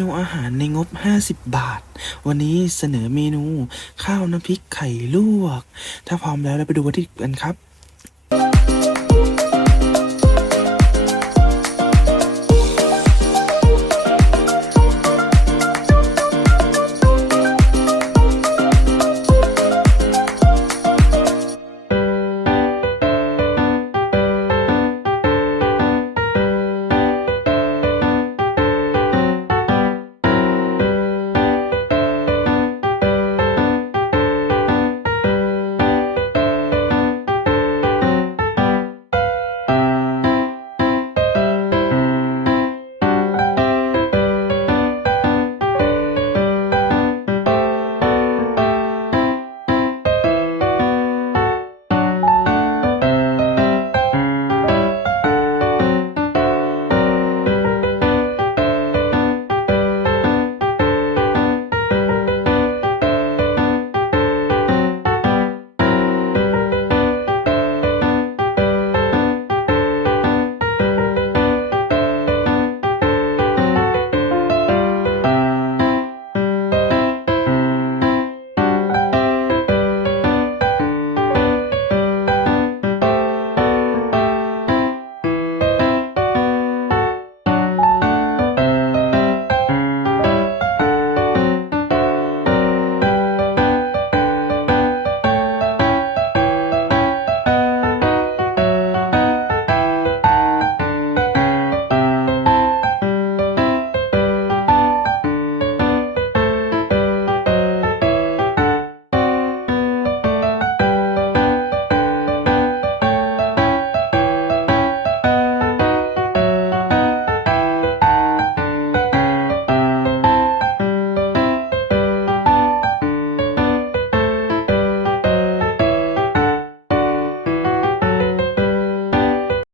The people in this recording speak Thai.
นูอาหารในงบ 50 บาท วันนี้เสนอเมนูข้าวน้ำพริกไข่ลวก ถ้าพร้อมแล้วเราไปดูวัตถุดิบกันครับ